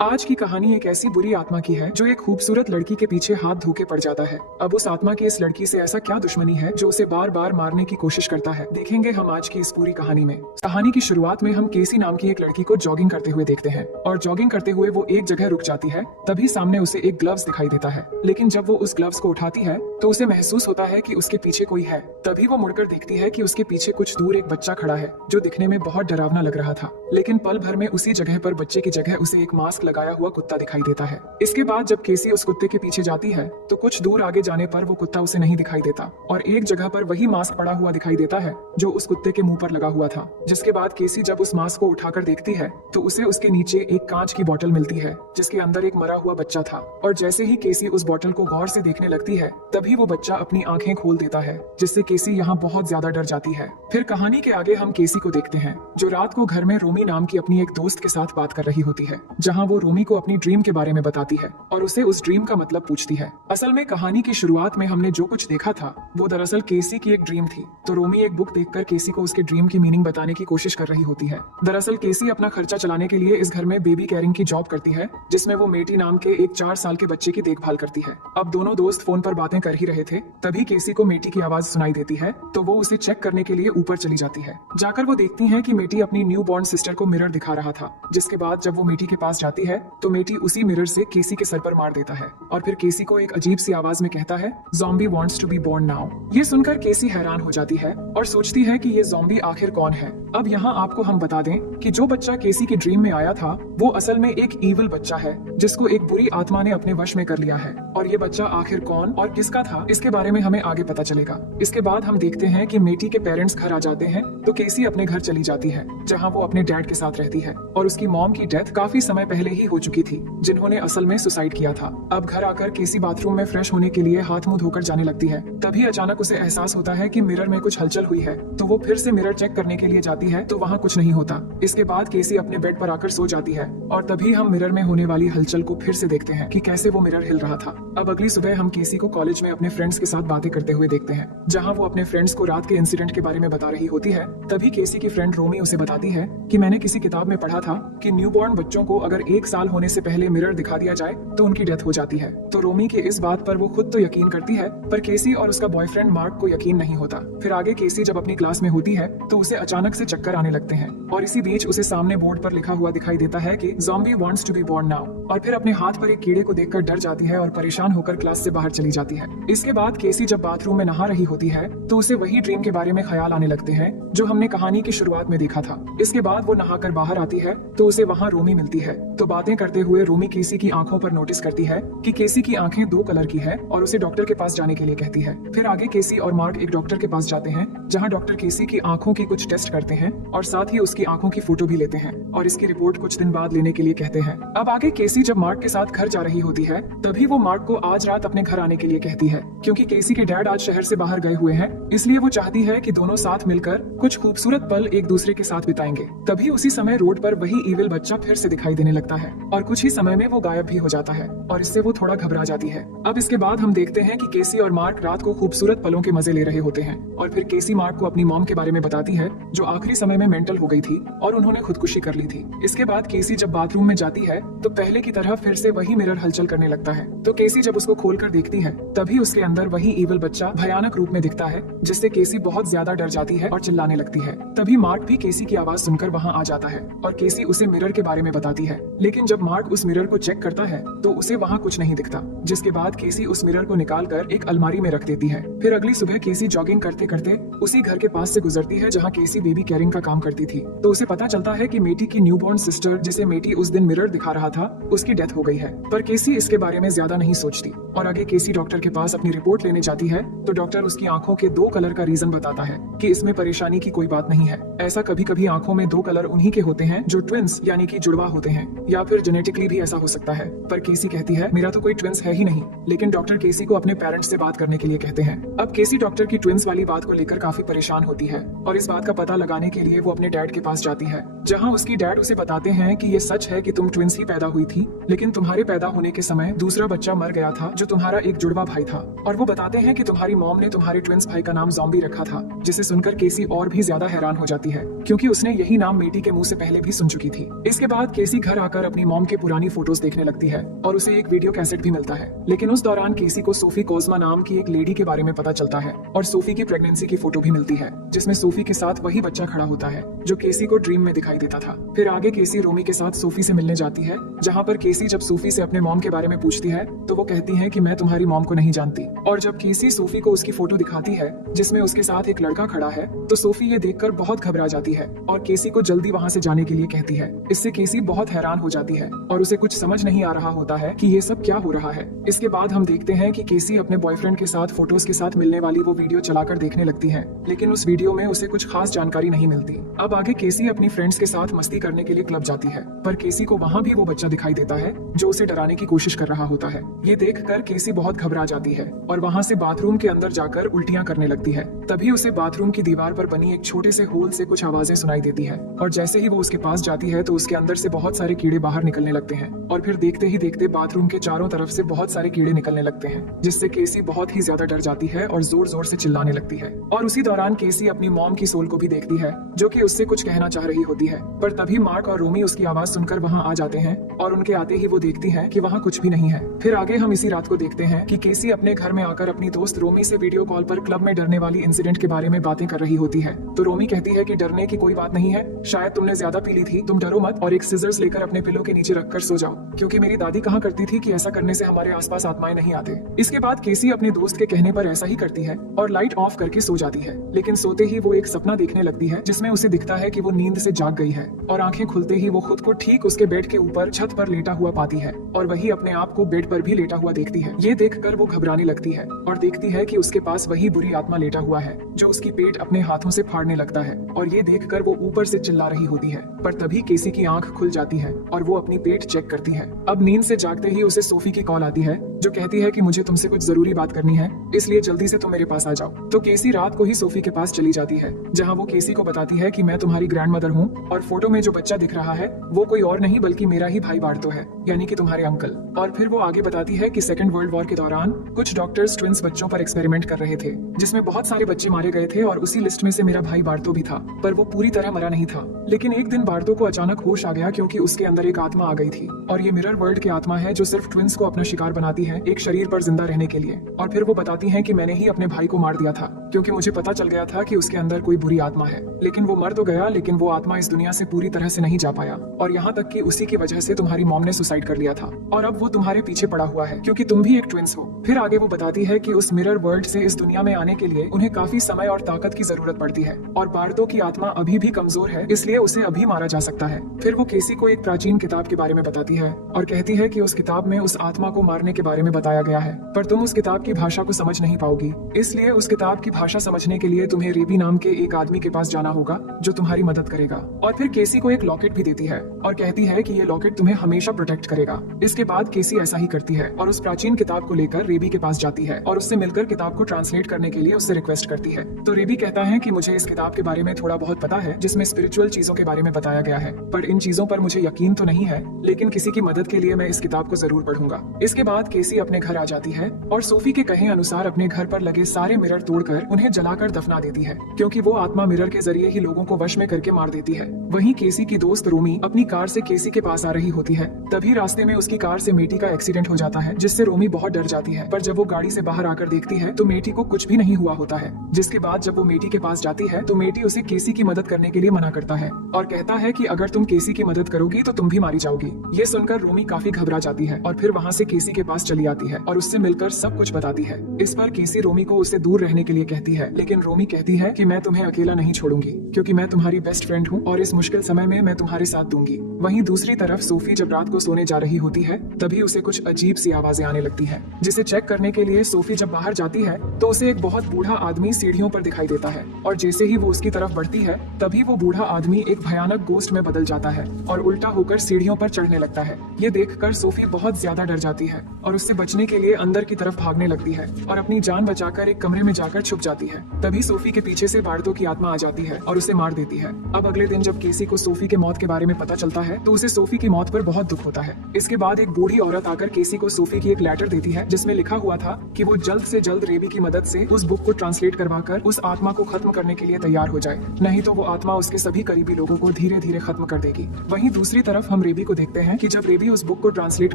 आज की कहानी एक ऐसी बुरी आत्मा की है जो एक खूबसूरत लड़की के पीछे हाथ धोके पड़ जाता है। अब उस आत्मा की इस लड़की से ऐसा क्या दुश्मनी है जो उसे बार बार मारने की कोशिश करता है, देखेंगे हम आज की इस पूरी कहानी में। कहानी की शुरुआत में हम केसी नाम की एक लड़की को जॉगिंग करते हुए देखते हैं और जॉगिंग करते हुए वो एक जगह रुक जाती है। तभी सामने उसे एक ग्लव्स दिखाई देता है, लेकिन जब वो उस ग्लव्स को उठाती है तो उसे महसूस होता है कि उसके पीछे कोई है। तभी वो मुड़कर देखती है कि उसके पीछे कुछ दूर एक बच्चा खड़ा है जो दिखने में बहुत डरावना लग रहा था, लेकिन पल भर में उसी जगह पर बच्चे की जगह उसे एक मास्क लगाया हुआ कुत्ता दिखाई देता है। इसके बाद जब केसी उस कुत्ते के पीछे जाती है तो कुछ दूर आगे जाने पर वो कुत्ता उसे नहीं दिखाई देता और एक जगह पर वही मास्क पड़ा हुआ दिखाई देता है जो उस कुत्ते के मुंह पर लगा हुआ था। जिसके बाद केसी जब उस मास्क को उठाकर देखती है तो उसे उसके नीचे एक कांच की बोतल मिलती है जिसके अंदर एक मरा हुआ बच्चा था। और जैसे ही केसी उस बोतल को गौर से देखने लगती है तभी वो बच्चा अपनी आंखें खोल देता है, जिससे केसी यहाँ बहुत ज्यादा डर जाती है। फिर कहानी के आगे हम केसी को देखते हैं जो रात को घर में रोमी नाम की अपनी एक दोस्त के साथ बात कर रही होती है, जहाँ वो रोमी को अपनी ड्रीम के बारे में बताती है और उसे उस ड्रीम का मतलब पूछती है। असल में कहानी की शुरुआत में हमने जो कुछ देखा था वो दरअसल केसी की एक ड्रीम थी। तो रोमी एक बुक देखकर केसी को उसके ड्रीम की मीनिंग बताने की कोशिश कर रही होती है। दरअसल केसी अपना खर्चा चलाने के लिए इस घर में बेबी केयरिंग की जॉब करती है, जिसमें वो मेटी नाम के एक 4 साल के बच्चे की देखभाल करती है। अब दोनों दोस्त फोन पर बातें कर ही रहे थे, तभी केसी को मेटी की आवाज सुनाई देती है तो वो उसे चेक करने के लिए ऊपर चली जाती है। जाकर वो देखती है कि मेटी अपनी न्यू बॉर्न सिस्टर को मिरर दिखा रहा था। जिसके बाद जब वो मेटी के पास जाती है तो मेटी उसी मिरर से केसी के सर पर मार देता है और फिर केसी को एक अजीब सी आवाज में कहता है, zombie wants to be born now. ये सुनकर केसी हैरान हो जाती है और सोचती है कि ये ज़ॉम्बी आखिर कौन है। अब यहाँ आपको हम बता दें कि जो बच्चा केसी की ड्रीम में आया था वो असल में एक ईविल बच्चा है जिसको एक बुरी आत्मा ने अपने वश में कर लिया है। और ये बच्चा आखिर कौन और किसका था इसके बारे में हमें आगे पता चलेगा। इसके बाद हम देखते हैं कि मेटी के पेरेंट्स घर आ जाते हैं तो केसी अपने घर चली जाती है, जहाँ वो अपने डैड के साथ रहती है और उसकी मॉम की डेथ काफी समय पहले ही हो चुकी थी, जिन्होंने असल में सुसाइड किया था। अब घर आकर केसी बाथरूम में फ्रेश होने के लिए हाथ मुंह धोकर जाने लगती है। तभी अचानक उसे एहसास होता है कि मिरर में कुछ हलचल हुई है, तो वो फिर से मिरर चेक करने के लिए जाती है तो वहाँ कुछ नहीं होता। इसके बाद केसी अपने बेड पर आकर सो जाती है और तभी हम मिरर में होने वाली हलचल को फिर से देखते हैं कि कैसे वो मिरर हिल रहा था। अब अगली सुबह हम केसी को कॉलेज में अपने फ्रेंड्स के साथ बातें करते हुए देखते हैं, जहाँ वो अपने फ्रेंड्स को रात के इंसिडेंट के बारे में बता रही होती है। तभी केसी की फ्रेंड रोमी उसे बताती है कि मैंने किसी किताब में पढ़ा था कि न्यूबॉर्न बच्चों को अगर 1 साल होने से पहले मिरर दिखा दिया जाए तो उनकी डेथ हो जाती है। तो रोमी के इस बात पर वो खुद तो यकीन करती है पर केसी और उसका बॉयफ्रेंड मार्क को यकीन नहीं होता। फिर आगे केसी जब अपनी क्लास में होती है तो उसे अचानक से चक्कर आने लगते हैं और इसी बीच उसे सामने बोर्ड पर लिखा हुआ दिखाई देता है कि zombie wants to be born now. और फिर अपने हाथ पर एक कीड़े को देखकर डर जाती है और परेशान होकर क्लास से बाहर चली जाती है। इसके बाद केसी जब बाथरूम में नहा रही होती है तो उसे वही ड्रीम के बारे में ख्याल आने लगते हैं जो हमने कहानी की शुरुआत में देखा था। इसके बाद वो नहाकर बाहर आती है तो उसे वहाँ रोमी मिलती है। तो बातें करते हुए रोमी केसी की आंखों पर नोटिस करती है कि केसी की आंखें 2 कलर की है और उसे डॉक्टर के पास जाने के लिए कहती है। फिर आगे केसी और मार्क एक डॉक्टर के पास जाते हैं, जहाँ डॉक्टर केसी की आंखों की कुछ टेस्ट करते हैं और साथ ही उसकी आंखों की फोटो भी लेते हैं और इसकी रिपोर्ट कुछ दिन बाद लेने के लिए कहते हैं। अब आगे केसी जब मार्क के साथ घर जा रही होती है तभी वो मार्क को आज रात अपने घर आने के लिए कहती है, क्योंकि केसी के डैड आज शहर से बाहर गए हुए हैं, इसलिए वो चाहती है कि दोनों साथ मिलकर कुछ खूबसूरत पल एक दूसरे के साथ बिताएंगे। तभी उसी समय रोड पर वही ईविल बच्चा फिर से दिखाई देने लगता है और कुछ ही समय में वो गायब भी हो जाता है और इससे वो थोड़ा घबरा जाती है। अब इसके बाद हम देखते हैं कि केसी और मार्क रात को खूबसूरत पलों के मजे ले रहे होते हैं और फिर केसी मार्क को अपनी मॉम के बारे में बताती है जो आखिरी समय में मेंटल हो गई थी और उन्होंने खुदकुशी कर ली थी। इसके बाद केसी जब बाथरूम में जाती है तो पहले की तरह फिर से वही मिरर हलचल करने लगता है। तो केसी जब उसको खोलकर देखती है तभी उसके अंदर वही ईविल बच्चा भयानक रूप में दिखता है, जिससे केसी बहुत ज्यादा डर जाती है और चिल्लाने लगती है। तभी मार्क भी केसी की आवाज सुनकर वहाँ आ जाता है और केसी उसे मिरर के बारे में बताती है, लेकिन जब मार्क उस मिरर को चेक करता है तो उसे वहाँ कुछ नहीं दिखता। जिसके बाद केसी उस मिरर को निकालकर एक अलमारी में रख देती है। फिर अगली सुबह केसी जॉगिंग करते करते उसी घर के पास से गुजरती है जहाँ केसी बेबी केयरिंग का काम करती थी। तो उसे पता चलता है कि मेटी की न्यूबॉर्न सिस्टर, जिसे मेटी उस दिन मिरर दिखा रहा था, उसकी डेथ हो गई है। पर केसी इसके बारे में ज्यादा नहीं सोचती और आगे केसी डॉक्टर के पास अपनी रिपोर्ट लेने जाती है तो डॉक्टर उसकी आंखों के 2 कलर का रीजन बताता है कि इसमें परेशानी की कोई बात नहीं है। ऐसा कभी कभी आंखों में 2 कलर उन्हीं के होते हैं जो ट्विंस यानी कि जुड़वा होते हैं, या फिर जेनेटिकली भी ऐसा हो सकता है। पर केसी कहती है मेरा तो कोई ट्विंस है ही नहीं, लेकिन डॉक्टर केसी को अपने पेरेंट्स से बात करने के लिए कहते हैं। अब केसी डॉक्टर की ट्विंस वाली बात को लेकर काफी परेशान होती है और इस बात का पता लगाने के लिए वो अपने डैड के पास जाती है, जहाँ उसकी डैड उसे बताते हैं कि ये सच है कि तुम ट्विंस ही पैदा हुई थी, लेकिन तुम्हारे पैदा होने के समय दूसरा बच्चा मर गया था जो तुम्हारा एक जुड़वा भाई था। और वो बताते हैं कि तुम्हारी मॉम ने तुम्हारे ट्विंस भाई का नाम ज़ॉम्बी रखा था, जिसे सुनकर केसी और भी ज्यादा हैरान हो जाती है क्योंकि उसने यही नाम मेटी के मुंह से पहले भी सुन चुकी थी। इसके बाद केसी घर आकर अपनी मॉम के पुरानी फोटोज देखने लगती है और उसे एक वीडियो कैसेट भी मिलता है। लेकिन उस दौरान केसी को सोफी कोज़मा नाम की एक लेडी के बारे में पता चलता है और सोफी की प्रेगनेंसी की फोटो भी मिलती है, जिसमें सोफी के साथ वही बच्चा खड़ा होता है जो केसी को ड्रीम में दिखाई देता था। फिर आगे केसी रोमी के साथ सोफी से मिलने जाती है, जहाँ पर केसी जब सोफी से अपने मॉम के बारे में पूछती है तो वो कहती है कि मैं तुम्हारी मॉम को नहीं जानती। और जब केसी सोफी को उसकी फोटो दिखाती है जिसमें उसके साथ एक लड़का खड़ा है तो सोफी ये देखकर बहुत घबरा जाती है और केसी को जल्दी वहाँ से जाने के लिए कहती है। इससे केसी बहुत हैरान हो जाती है और उसे कुछ समझ नहीं आ रहा होता है कि ये सब क्या हो रहा है। इसके बाद हम देखते हैं कि केसी अपने बॉयफ्रेंड के साथ फोटोज के साथ मिलने वाली वो वीडियो चलाकर देखने लगती है, लेकिन उस वीडियो में उसे कुछ खास जानकारी नहीं मिलती। अब आगे केसी अपनी फ्रेंड्स के साथ मस्ती करने के लिए क्लब जाती है, पर केसी को वहाँ भी वो बच्चा दिखाई देता है जो उसे डराने की कोशिश कर रहा होता है। ये देखकर केसी बहुत घबरा जाती है और वहाँ से बाथरूम के अंदर जाकर उल्टियाँ करने लगती है। तभी उसे बाथरूम की दीवार पर बनी एक छोटे से होल से कुछ आवाजें सुनाई देती है और जैसे ही वो उसके पास जाती है तो उसके अंदर से बहुत सारे कीड़े बाहर निकलने लगते हैं और फिर देखते ही देखते बाथरूम के चारों तरफ से बहुत सारे कीड़े निकलने लगते हैं, जिससे केसी बहुत ही ज्यादा डर जाती है और जोर जोर से चिल्लाने लगती है। और उसी दौरान केसी अपनी मॉम की सोल को भी देखती है जो कि उससे कुछ कहना चाह रही होती है, पर तभी मार्क और रोमी उसकी आवाज सुनकर वहाँ आ जाते हैं और उनके आते ही वो देखती है कि वहाँ कुछ भी नहीं है। फिर आगे हम इसी रात को देखते हैं कि केसी अपने घर में आकर अपनी दोस्त रोमी से वीडियो कॉल पर क्लब में डरने वाली इंसिडेंट के बारे में बातें कर रही होती है। तो रोमी कहती है कि डरने की कोई बात नहीं है, शायद तुमने ज्यादा पी ली थी, तुम डरो मत और एक सिजर्स लेकर अपने पिलो के नीचे रखकर सो जाओ, क्योंकि मेरी दादी कहा करती थी कि ऐसा करने से हमारे आसपास आत्माएं नहीं आते। इसके बाद केसी अपने दोस्त के कहने पर ऐसा ही करती है और लाइट ऑफ करके सो जाती है, लेकिन सोते ही वो एक सपना देखने लगती है जिसमें उसे दिखता है कि वो नींद से जाग गई है और आंखें खुलते ही वो खुद को ठीक उसके बेड के ऊपर छत पर लेटा हुआ पाती है और वही अपने आप को बेड पर भी लेटा हुआ देखती है। ये देखकर वो घबराने लगती है और देखती है कि उसके पास वही बुरी आत्मा लेटा हुआ है जो उसकी पेट अपने हाथों से फाड़ने लगता है और ये देखकर वो ऊपर से चिल्ला रही होती है। पर तभी केसी की आंख खुल जाती है और वो अपनी पेट चेक करती है। अब नींद से जागते ही उसे सोफी की कॉल आती है जो कहती है कि मुझे तुमसे कुछ जरूरी बात करनी है, इसलिए जल्दी से तुम मेरे पास आ जाओ। तो केसी रात को ही सोफी के पास चली जाती है, जहाँ वो केसी को बताती है कि मैं तुम्हारी ग्रैंडमदर हूँ और फोटो में जो बच्चा दिख रहा है वो कोई और नहीं बल्कि मेरा ही भाई बार्टो है, यानी कि तुम्हारे अंकल। और फिर वो आगे बताती है कि सेकंड वर्ल्ड वॉर के दौरान कुछ डॉक्टर्स ट्विंस बच्चों पर एक्सपेरिमेंट कर रहे थे, जिसमें बहुत सारे बच्चे मारे गए थे और उसी लिस्ट में से मेरा भाई बार्टो भी था, पर वो पूरी तरह मरा नहीं था। लेकिन एक दिन बार्टो को अचानक होश आ गया क्योंकि उसके अंदर एक आत्मा आ गई थी और ये मिरर वर्ल्ड की आत्मा है जो सिर्फ ट्विंस को अपना शिकार बनाती है एक शरीर पर जिंदा रहने के लिए। और फिर वो बताती है कि मैंने ही अपने भाई को मार दिया था क्योंकि मुझे पता चल गया था कि उसके अंदर कोई बुरी आत्मा है, लेकिन वो मर तो गया लेकिन वो आत्मा इस दुनिया से पूरी तरह से नहीं जा पाया और यहाँ तक कि उसी की वजह से तुम्हारी मॉम ने सुसाइड कर लिया था और अब वो तुम्हारे पीछे पड़ा हुआ है क्योंकि तुम भी एक ट्विंस हो। फिर आगे वो बताती है कि उस मिरर वर्ल्ड से इस दुनिया में आने के लिए उन्हें काफी समय और ताकत की जरूरत पड़ती है और बार्टो की आत्मा अभी भी कमजोर है, इसलिए उसे अभी मारा जा सकता है। फिर वो केसी को एक प्राचीन किताब के बारे में बताती है और कहती है कि उस किताब में उस आत्मा को मारने के बारे में बताया गया है, पर तुम उस किताब की भाषा को समझ नहीं पाओगी, इसलिए उस किताब की भाषा समझने के लिए तुम्हें रेबी नाम के एक आदमी के पास जाना होगा जो तुम्हारी मदद करेगा। और फिर केसी को एक लॉकेट भी देती है और कहती है कि ये लॉकेट तुम्हें हमेशा प्रोटेक्ट करेगा। इसके बाद केसी ऐसा ही करती है और उस प्राचीन किताब को लेकर रेबी के पास जाती है और उससे मिलकर किताब को ट्रांसलेट करने के लिए उससे रिक्वेस्ट करती है। तो रेबी कहता है कि मुझे इस किताब के बारे में थोड़ा बहुत पता है जिसमें स्पिरिचुअल चीजों के बारे में बताया गया है, पर इन चीजों पर मुझे यकीन तो नहीं है, लेकिन किसी की मदद के लिए मैं इस किताब को जरूर पढ़ूंगा। इसके बाद केसी अपने घर आ जाती है और सोफी के कहे अनुसार अपने घर पर लगे सारे मिरर तोड़कर उन्हें जलाकर दफना देती है क्योंकि वो आत्मा मिरर के जरिए ही लोगों को वश में करके मार देती है। वहीं केसी की दोस्त रोमी अपनी कार से केसी के पास आ रही होती है, तभी रास्ते में उसकी कार से मेटी का एक्सीडेंट हो जाता है जिससे रोमी बहुत डर जाती है, पर जब वो गाड़ी से बाहर आकर देखती है तो मेटी को कुछ भी नहीं हुआ होता है। जिसके बाद जब वो मेटी के पास जाती है तो मेटी उसे केसी की मदद करने के लिए मना करता है और कहता है कि अगर तुम केसी की मदद करोगी तो तुम भी मारी जाओगी। ये सुनकर रोमी काफी घबरा जाती है और फिर वहाँ से केसी के पास चली आती है और उससे मिलकर सब कुछ बताती है। इस पर केसी रोमी को उससे दूर रहने के लिए कहती है, लेकिन रोमी कहती है कि मैं तुम्हें अकेला नहीं छोड़ूंगी क्योंकि मैं तुम्हारी बेस्ट फ्रेंड हूँ और इस मुश्किल समय में मैं तुम्हारे साथ दूंगी। वहीं दूसरी तरफ सोफी जब रात को सोने जा रही होती है तभी उसे कुछ अजीब सी आवाजें आने लगती है, जिसे चेक करने के लिए सोफी जब बाहर जाती है तो उसे एक बहुत बूढ़ा आदमी सीढ़ियों पर दिखाई देता है और जैसे ही वो उसकी तरफ बढ़ती है तभी वो बूढ़ा आदमी एक भयानक गोस्ट में बदल जाता है और उल्टा होकर सीढ़ियों पर चढ़ने लगता है। ये देखकर सोफी बहुत ज्यादा डर जाती है और उससे बचने के लिए अंदर की तरफ भागने लगती है और अपनी जान बचाकर एक कमरे में जाकर छुप जाती है। तभी सोफी के पीछे से बार्तो की आत्मा आ जाती है और उसे मार देती है। अब अगले दिन जब केसी को सोफी के मौत के बारे में पता चलता है तो उसे सोफी की मौत पर बहुत दुख होता है। इसके बाद एक बूढ़ी औरत आकर केसी को सोफी की एक लेटर देती है जिसमें लिखा हुआ था कि वो जल्द से जल्द रेबी की मदद से उस बुक को ट्रांसलेट करवाकर उस आत्मा को खत्म करने के लिए तैयार हो जाए, नहीं तो वो आत्मा उसके सभी करीबी लोगों को धीरे धीरे खत्म कर देगी। वहीं दूसरी तरफ हम रेबी को देखते हैं कि जब रेबी उस बुक को ट्रांसलेट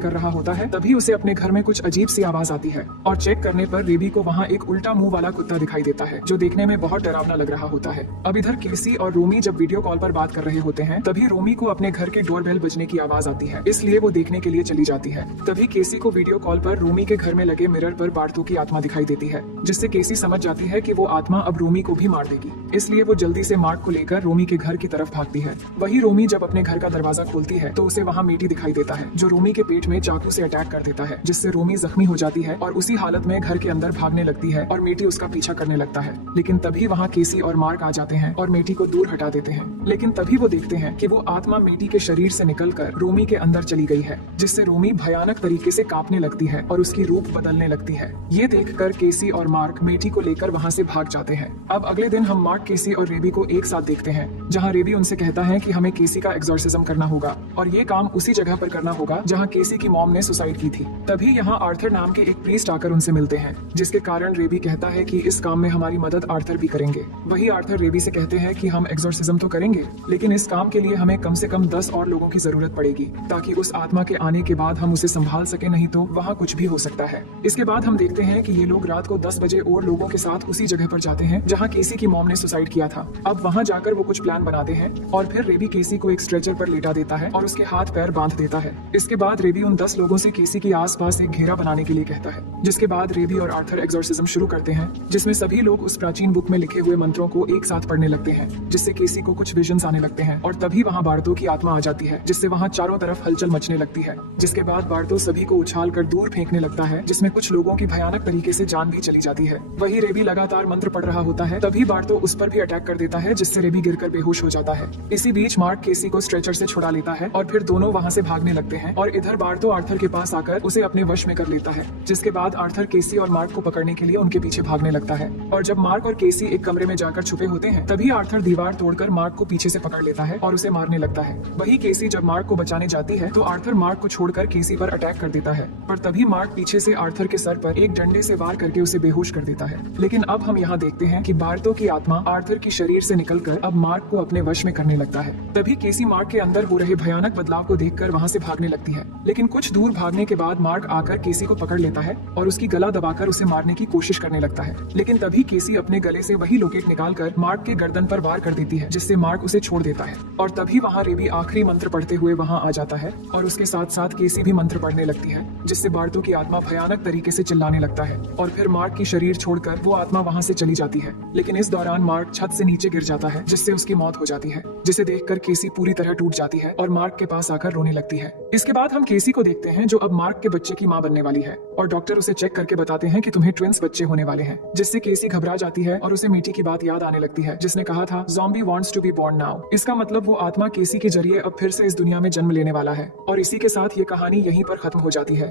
कर रहा होता है तभी उसे अपने घर में कुछ अजीब सी आवाज आती है और चेक करने पर रेबी को वहाँ एक उल्टा मुंह वाला कुत्ता दिखाई देता है जो देखने में बहुत डरावना लग रहा होता है। अब इधर केसी और रोमी जब वीडियो कॉल पर बात कर रहे होते हैं तभी रोमी को अपने घर के डोरबेल बजने की आवाज आती है, इसलिए वो देखने के लिए चली जाती है। तभी केसी को वीडियो कॉल पर रोमी के घर में लगे मिरर पर बार्तो की आत्मा दिखाई देती है, जिससे केसी समझ जाती है कि वो आत्मा अब रोमी को भी मार देगी। इसलिए वो जल्दी से मार्क को लेकर रोमी के घर की तरफ भागती है। वही रोमी जब अपने घर का दरवाजा खोलती है तो उसे वहाँ मीटी दिखाई देता है जो रोमी के पेट में चाकू से अटैक कर देता है, जिससे रोमी जख्मी हो जाती है और उसी हालत में घर के अंदर भागने लगती है और मीटी उसका पीछा करने लगता है। लेकिन तभी वहाँ केसी और मार्क आ जाते हैं और मीटी को दूर हटा देते हैं। लेकिन तभी वो देखते हैं कि वो आत्मा मीटी के शरीर से निकलकर रोमी के अंदर चली गई है, जिससे रोमी भयानक तरीके से कांपने लगती है और उसकी रूप बदलने लगती है। ये देखकर केसी और मार्क मीटी को लेकर वहाँ से भाग जाते हैं। अब अगले दिन हम मार्क, केसी और रेबी को एक साथ देखते हैं, जहाँ रेबी उनसे कहता है कि हमें केसी का एक्सॉर्सिज्म करना होगा और ये काम उसी जगह पर करना होगा जहाँ केसी की मॉम ने सुसाइड की थी। तभी यहाँ आर्थर नाम के एक प्रीस्ट आकर उनसे मिलते हैं, जिसके कारण रेबी कहता है कि इस काम में हमारी मदद आर्थर भी करेंगे। वही आर्थर रेबी से कहते हैं कि हम एक्सॉर्सिज्म तो करेंगे, लेकिन इस काम के लिए हमें कम से कम 10 और लोगों की जरूरत पड़ेगी ताकि उस आत्मा के आने के बाद हम उसे संभाल सके, नहीं तो वहाँ कुछ भी हो सकता है। इसके बाद हम देखते हैं कि ये लोग रात को 10 बजे और लोगों के साथ उसी जगह पर जाते हैं जहाँ केसी की मॉम ने सुसाइड किया था। अब वहाँ जाकर वो कुछ प्लान बनाते हैं और फिर रेबी केसी को एक स्ट्रेचर पर लेटा देता है और उसके हाथ पैर बांध देता है। इसके बाद रेबी उन 10 लोगों से केसी के आसपास एक घेरा बनाने के लिए कहता है, जिसके बाद रेबी और आर्थर एक्सॉर्सिज्म शुरू करते हैं, जिसमें सभी लोग उस प्राचीन बुक में लिखे हुए मंत्रों को एक साथ पढ़ने लगते हैं, जिससे केसी को कुछ विजन्स आने लगते हैं। और तभी वहाँ बार्तो की आत्मा आ जाती है, जिससे वहाँ चारों तरफ हलचल मचने लगती है। जिसके बाद बार्तो सभी को उछाल कर दूर फेंकने लगता है, जिसमें कुछ लोगों की भयानक तरीके से जान भी चली जाती है। वही रेबी लगातार मंत्र पढ़ रहा होता है, तभी बार्तो उस पर भी अटैक कर देता है, जिससे रेबी गिरकर बेहोश हो जाता है। इसी बीच मार्क केसी को स्ट्रेचर से छुड़ा लेता है और फिर दोनों वहाँ से भागने लगते हैं और इधर बार्तो आर्थर के पास आकर उसे अपने वश में कर लेता है। जिसके बाद आर्थर केसी और मार्क को पकड़ने के लिए उनके पीछे भागने लगता है और जब मार्क और केसी एक कमरे में जाकर छुपे होते हैं तभी आर्थर दीवार तोड़कर मार्क को पीछे से पकड़ लेता है और उसे मारने लगता है। वही केसी जब मार्क को बचाने जाती है तो आर्थर मार्क को छोड़कर केसी पर अटैक कर देता है, पर तभी मार्क पीछे से आर्थर के सर पर एक डंडे से वार करके उसे बेहोश कर देता है। लेकिन अब हम यहाँ देखते हैं कि बार्तो की आत्मा आर्थर की शरीर से निकलकर अब मार्क को अपने वश में करने लगता है। तभी केसी मार्क के अंदर हो रहे भयानक बदलाव को देखकर वहाँ से भागने लगती है, लेकिन कुछ दूर भागने के बाद मार्क आकर केसी को पकड़ लेता है और उसकी गला दबाकर उसे मारने की कोशिश करने लगता है। लेकिन तभी केसी अपने गले से वही लोकेट निकालकर मार्क के गर्दन पर वार कर देती है, जिससे मार्क उसे छोड़ देता है। और तभी वहाँ रेबी आखिरी मंत्र पढ़ते हुए वहाँ आ जाता है और उसके साथ साथ केसी भी मंत्र पढ़ने लगती है, जिससे बार्तो की आत्मा भयानक तरीके से चिल्लाने लगता है और फिर मार्क की शरीर छोड़कर वो आत्मा वहाँ से चली जाती है। लेकिन इस दौरान मार्क छत से नीचे गिर जाता है, जिससे उसकी मौत हो जाती है, जिसे देखकर केसी पूरी तरह टूट जाती है और मार्क के पास आकर रोने लगती है। इसके बाद हम केसी को देखते हैं जो अब मार्क के बच्चे की माँ बनने वाली है और डॉक्टर उसे चेक करके बताते हैं कि तुम्हें ट्विंस बच्चे होने वाले हैं, जिससे केसी घबरा जाती है और उसे मीटी की बात याद आने लगती है, जिसने कहा था zombie wants to be born now. इसका मतलब वो आत्मा केसी के जरिए अब फिर से इस दुनिया में जन्म लेने वाला है। और इसी के साथ ये कहानी यहीं पर खत्म हो जाती है।